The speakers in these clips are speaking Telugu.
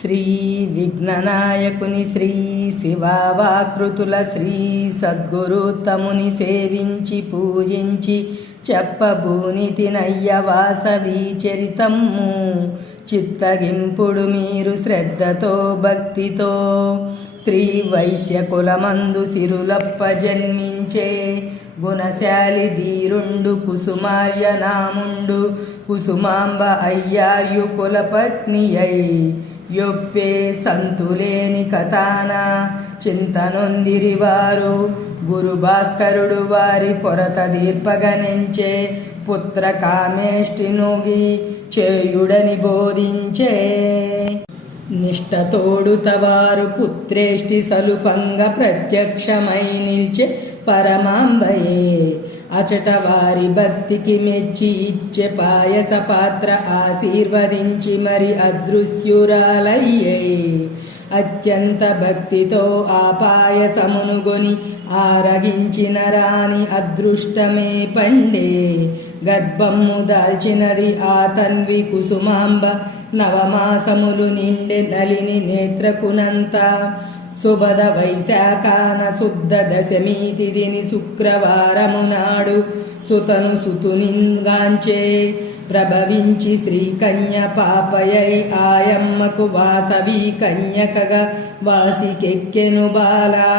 శ్రీ విఘ్ననాయకుని శ్రీ శివావాకృతుల శ్రీ సద్గురుతముని సేవించి పూజించి చెప్పబూనితినయ్య వాసవి చరితమ్ము చిత్తగింపుడు మీరు శ్రద్ధతో భక్తితో శ్రీ వైశ్య కులమందు సిరులప్ప జన్మించే గుణశాలి ధీరుండు కుసుమార్య నాముండు కుసుమాంబ అయ్యాయు కులపత్ని అయి యొప్పే సంతులేని కథాన చింతనొందిరివారు గురు భాస్కరుడు వారి కొరత దీర్పగనెంచే పుత్ర కామేష్టి నూగి చేయుడని బోధించే నిష్టతోడు తవారు పుత్రేష్టి సలుపంగ ప్రత్యక్షమై నిల్చే పరమాంబయే అచట వారి భక్తికి మెచ్చి ఇచ్చే పాయస పాత్ర ఆశీర్వదించి మరి అదృశ్యురాలయ్యే అత్యంత భక్తితో ఆ పాయసమునుగొని ఆరగించిన రాణి అదృష్టమే పండే గర్భము దాల్చినది ఆ తన్వి కుసుమాంబ నవమాసములు నిండె నలిని నేత్రకునంతా శుభద వైశాఖాన శుద్ధ దశమి తిథిని శుక్రవారము నాడు సుతను సుతునింగాంచే ప్రభవించి శ్రీకన్య పాపయై ఆయమ్మకు వాసవి కన్యకగా వాసికెక్కెను బాలా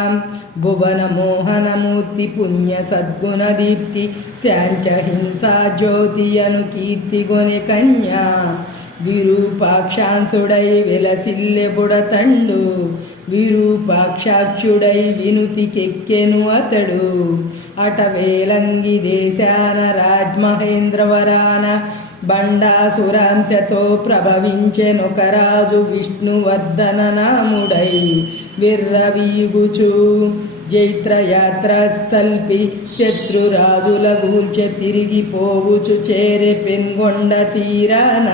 భువన మోహనమూర్తి పుణ్య సద్గుణ దీప్తి శాంచహింసా జ్యోతియను కీర్తిగొని కన్యా విరూపాక్షాంసుడై వెలసిల్లె బుడతండు విరూపాక్షాక్షుడై వినుతికెక్కెను అతడు అటవేలంగి దేశాన రాజ్మహేంద్రవరాన బండాసురాంశతో ప్రభవించెనొక రాజు విష్ణువర్ధన నాముడై విర్రవీగుచు జైత్రయాత్ర సల్పి శత్రురాజుల గూల్చె తిరిగిపోవుచు చేరె పెన్గొండ తీరాన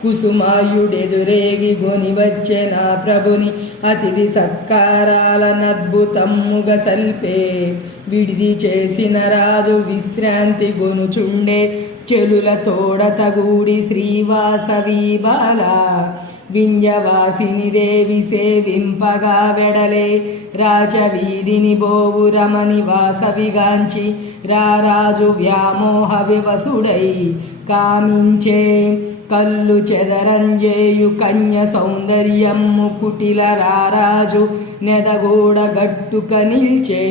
కుసుమాయుడెదురేగి గొని వచ్చే నా ప్రభుని అతిథి సత్కారాల నద్భుతమ్ముగ సల్పే విడిది చేసిన రాజు విశ్రాంతి గొనుచుండే చెలుల తోడతగూడి శ్రీవాసవి బాల వింధ్యవాసిని దేవి సేవింపగా వెడలే రాజవీధిని బోవు రమణి వాసవిగాంచి రారాజు వ్యామోహ వివసుడై కామించే కల్లు చెదరంజేయు కన్య సౌందర్యమ్ము కుటిల రారాజు నెదగూడ గట్టుక నిల్చే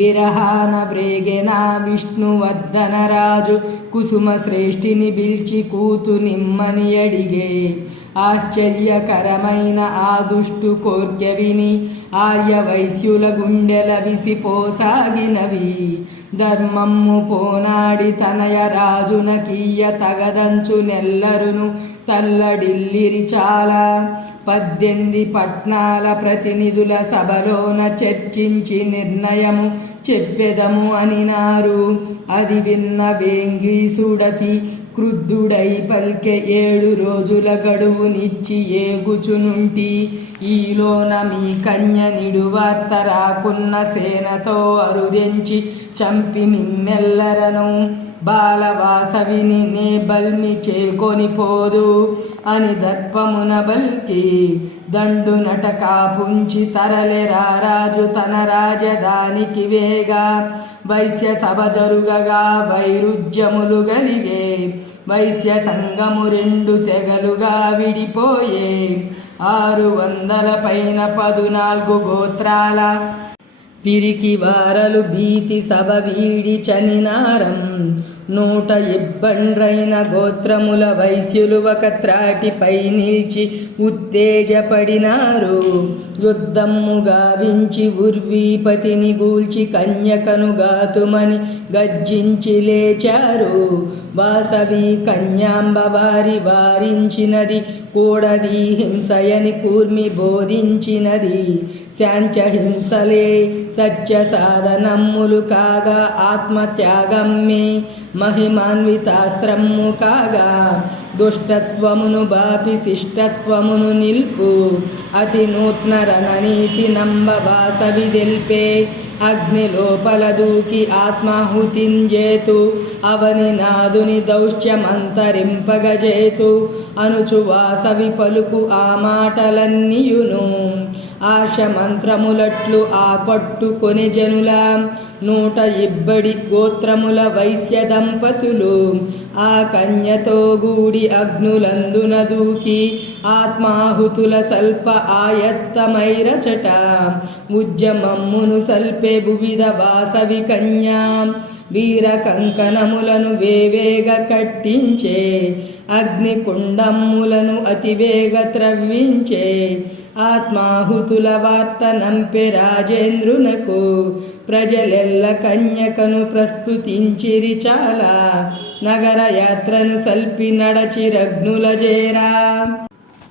విరహాన వ్రేగెనా విష్ణువర్ధన రాజు కుసుమ శ్రేష్ఠిని బిల్చి కూతు నిమ్మని అడిగే ఆశ్చర్యకరమైన ఆ దుష్టు కోర్కె విని ఆర్య వైశ్యుల గుండెల విసిపోసాగినవి ధర్మమ్ము పోనాడి తనయ రాజునకీయ తగదంచు నెల్లరును తల్లడిల్లిరి చాలా 18 పట్నాల ప్రతినిధుల సభలోన చర్చించి నిర్ణయము చెప్పెదము అనినారు. అది విన్న వేంగీసుడతి క్రుద్ధుడై పల్కె 7 రోజుల గడువునిచ్చి ఏగుచునుంటి ఈలోన మీ కన్య నిడువార్త రాకున్న సేనతో అరుదెంచి చంపి మిమ్మెల్లరను బాలవాసవిని నే బల్మి చేకొని పోదు అని దర్పమున బల్కి దండు నటకాపుంచి తరలె రారాజు తన రాజధానికి వేగా వైశ్య సభ జరుగగా వైరుధ్యములు గలిగే వైశ్య సంగము 2 తెగలుగా విడిపోయే 600 పైన 14 గోత్రాల పిరికి వారలు భీతి సభ వీడి చనినారం 170 గోత్రముల వైశ్యులు ఒక త్రాటిపై నిలిచి ఉత్తేజపడినారు. యుద్ధమ్ము గావించి ఉర్వీపతిని గూల్చి కన్యకను గాతుమని గర్జించి లేచారు. వాసవి కన్యాంబ వారి వారించినది కూడది హింసయని కూర్మి బోధించినది. శాంచహింసలే సత్య సాధనమ్ములు కాగా ఆత్మత్యాగమ్మే మహిమాన్వితాస్త్రమ్ము కాగా దుష్టత్వమును బాపి శిష్టత్వమును నిల్పు అతి నూత్న రణనీతి నంబ వాసవి దెల్పే అగ్ని లోపల దూకి ఆత్మాహుతింజేతు అవని నాదుని దౌష్ట్యమంతరింపగజేతు అనుచు వాసవి పలుకు ఆ మాటలన్నీయును ఆశ మంత్రములట్లు ఆ పట్టుకొని జనుల 170 గోత్రముల వైశ్య దంపతులు ఆ కన్యతో గూడి అగ్నులందున దూకి ఆత్మాహుతుల సల్ప ఆయత్తమైరచట ఉద్యమమ్మును సల్పే భువిద వాసవి కన్యా వీర కంకణములను వేవేగ కట్టించే అగ్నికుండమ్ములను అతివేగ త్రవ్వించే ఆత్మాహుతుల వార్త నంపె రాజేంద్రునకు ప్రజలెల్ల కన్యకను ప్రస్తుతించిరి చాలా నగర యాత్రను సల్పి నడచిరగ్నుల చేరా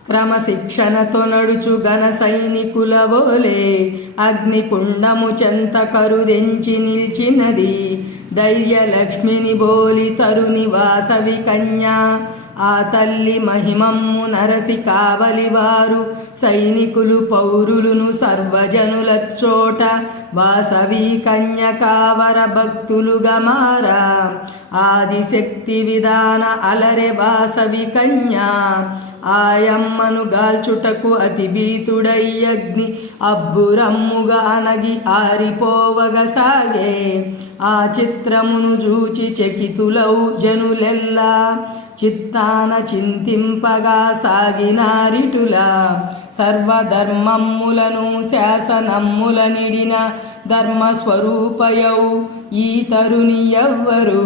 క్రమశిక్షణతో నడుచు ఘన సైనికుల వోలే అగ్నికుండము చెంత కరుదెంచి నిల్చినది ధైర్య లక్ష్మిని బోలి తరుని వాసవి కన్యా ఆ తల్లి మహిమమ్ము నరసి కావలివారు సైనికులు పౌరులును సర్వజనులచ్చోట వాసవి కన్యకావర భక్తులుగా మారా ఆదిశక్తి విధాన అలరె వాసవి కన్యా ఆయమ్మను గాల్చుటకు అతి భీతుడై అగ్ని అబ్బురమ్ముగా అనగి ఆరిపోవగ సాగే ఆ చిత్రమును చూచి చకితులౌ జనులెల్లా చిత్తాన చింతింపగా సాగినారిటులా సర్వధర్మమ్ములను శాసనమ్ముల నిడిన ధర్మస్వరూపయౌ ఈ తరుని ఎవ్వరు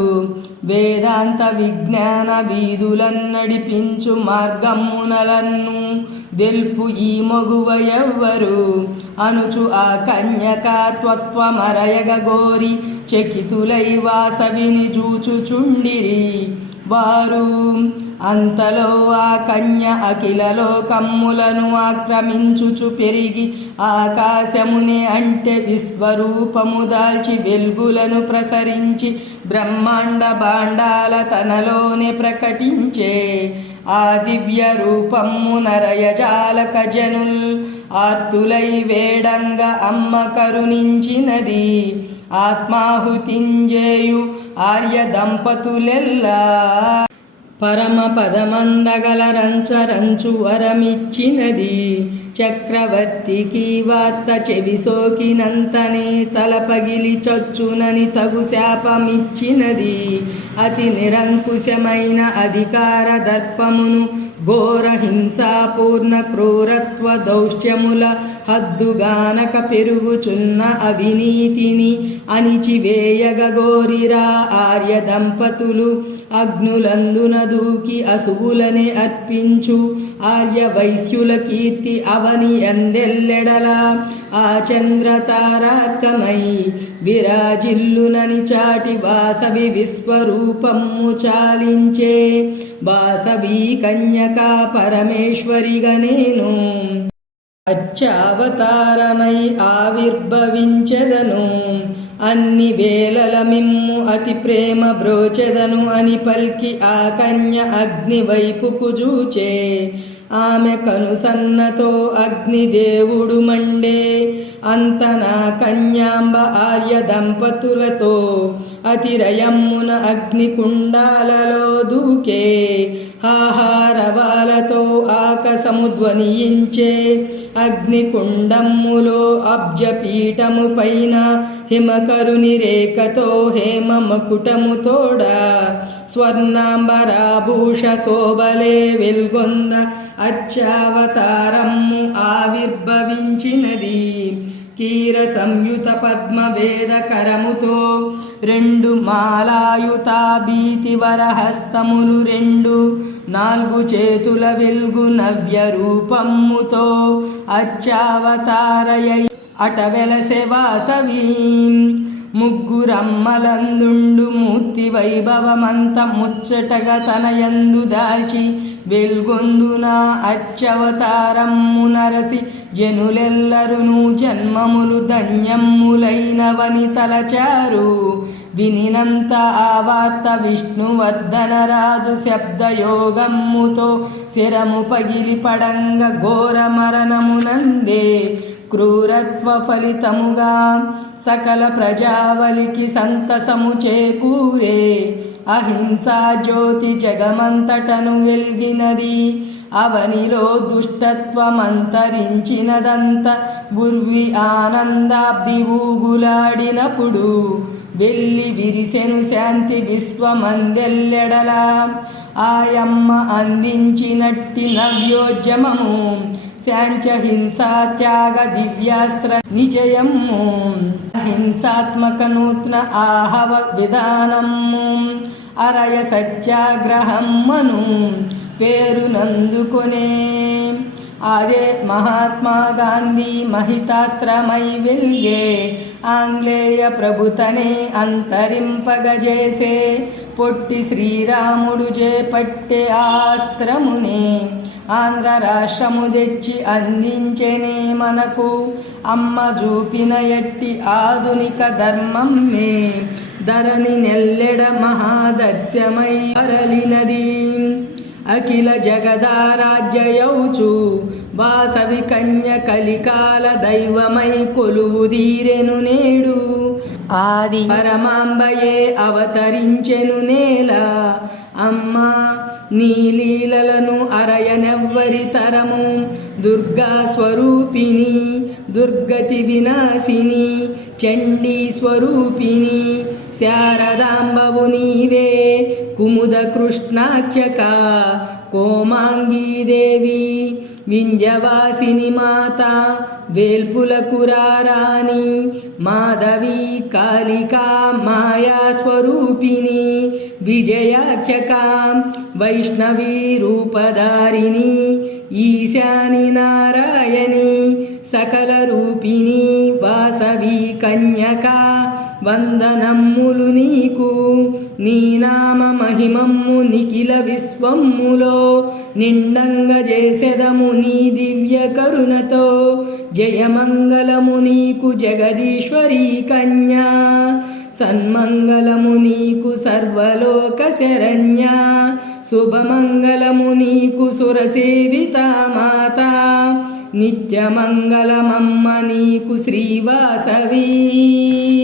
వేదాంత విజ్ఞాన వీధులన్ నడిపించు మార్గమ్మునలను దెల్పు ఈ మగువ ఎవ్వరు అనుచు ఆ కన్యకాత్వమరయగ గోరి చకితులై వాసవిని జూచుచుండిరి వారు అంతలో ఆ కన్య అఖిల లోకమ్ములను ఆక్రమించుచు పెరిగి ఆకాశమునే అంటే విశ్వరూపము దాల్చి వెల్గులను ప్రసరించి బ్రహ్మాండ భాండాల తనలోనే ప్రకటించే ఆ దివ్య రూపము నరయజాలక జనుల్ ఆర్తులై వేడంగ అమ్మ కరుణించినది ఆత్మాహుతింజేయు ఆర్య దంపతులెల్లా పరమ పదమందగల రంచు వరమిచ్చినది చక్రవర్తికి వార్త చెవి సోకినంతనే తల పగిలి చచ్చునని తగు శాపమిచ్చినది అతి నిరంకుశమైన అధికార దర్పమును ఘోర హింసాపూర్ణ క్రూరత్వ దౌష్ట్యముల హద్దుగానక పెరుగుచున్న అవినీతిని అణిచివేయగ గోరిరా ఆర్య దంపతులు అగ్నులందున దూకి అసువులనే అర్పించు ఆర్య వైశ్యుల కీర్తి అవని ఎందెల్లెడల ఆ చంద్రతారాత్మై విరాజిల్లునని చాటి వాసవి విశ్వరూపము చాలించే వాసవి కన్యకా పరమేశ్వరిగా నేను అచ్చావతారమై ఆవిర్భవించెదను అన్ని వేళల మిమ్ము అతి ప్రేమ బ్రోచెదను అని పల్కి ఆ కన్య అగ్ని వైపుకు జూచే ఆమె కనుసన్నతో అగ్నిదేవుడు మండే అంతనా కన్యాంబ ఆర్య దంపతులతో అతిరయమ్మున అగ్నికుండాలలో దూకే హాహారవాలతో ఆకాశముధ్వనించే అగ్నికుండమ్ములో అబ్జపీఠము పైన హిమకరుని రేఖతో హేమ మకుటము తోడా స్వర్ణాంబరాభూష శోభలే వెల్గొంద అచ్చావతారమ్ము ఆవిర్భవించినది కీర సంయుత పద్మ వేద కరముతో 2 మాలాయుత భీతి వరహస్తములు 2 4 చేతుల వెల్గు నవ్య రూపమ్ముతో అచ్చావతారయై అటవెలసె వాసవి ముగ్గురమ్మలందుండు మూర్తి వైభవమంత ముచ్చటగా తనయందు దాల్చి వెల్గొందున అచ్చవతారమ్ము నరసి జనులెల్లరును జన్మములు ధన్యమ్ములైనవని తలచారు వినినంత ఆ వార్త విష్ణువర్ధనరాజు శబ్దయోగమ్ముతో శిరము పగిలి పడంగ ఘోర మరణమునందే క్రూరత్వ ఫలితముగా సకల ప్రజావలికి సంతసము చేకూరే అహింసా జ్యోతి జగమంతటను వెల్గినది. అవనిలో దుష్టత్వమంతరించినదంత ఉర్వి ఆనందాబ్ది ఊగులాడినప్పుడు వెళ్ళి విరిసెను శాంతి విశ్వమందెల్లెడలా. ఆయమ్మ అందించినట్టి నవ్యోద్యమము శాంచహింసా త్యాగ దివ్యాస్త్ర నిజయము. హింసాత్మక నూత్న ఆహవ విధానము అరయ సత్యాగ్రహమ్మను పేరునందుకొనే. అదే మహాత్మా గాంధీ మహితాస్త్రమై వెల్గే ఆంగ్లేయ ప్రభుతనే అంతరింపగజేసే. పొట్టి శ్రీరాముడు చేపట్టే ఆస్త్రమునే ఆంధ్ర రాష్ట్రము తెచ్చి అందించెనే మనకు. అమ్మ చూపిన ఎట్టి ఆధునిక ధర్మమ్మే ధరణి నెల్లెడ మహాదర్శమై అరలినది. అఖిల జగదారాజ్యయౌచు వాసవి కన్య కలికాల దైవమై కొలువుదీరెను నేడు. ఆది పరమాంబయే అవతరించెను నేల. అమ్మ నీ లీలలను అరయనెవ్వరి తరము. దుర్గా స్వరూపిణి దుర్గతి వినాశిని చండీ స్వరూపిణి శారదాంబవు నీవే. కుముద కృష్ణాఖ్యక కోమాంగీదేవి వింజవాసిని మాత వేల్పులకు రారాణి మాధవి కాళికా మాయా స్వరూపిణి విజయాఖ్యక వైష్ణవీ రూపధారిణి ఈశాని నారాయణి సకల రూపిణి వాసవి కన్యక వందనమ్ములు నీకు. నీ నామ మహిమమ్ము నిఖిల విశ్వమ్ములో నిండంగ చేసెదము నీ దివ్య కరుణతో. జయమంగళము నీకు జగదీశ్వరీ కన్యా సన్మంగళము నీకు సర్వలోక శరణ్య. శుభమంగళము నీకు సురసేవిత మాత. నిత్యమంగళమమ్మ నీకు శ్రీవాసవి.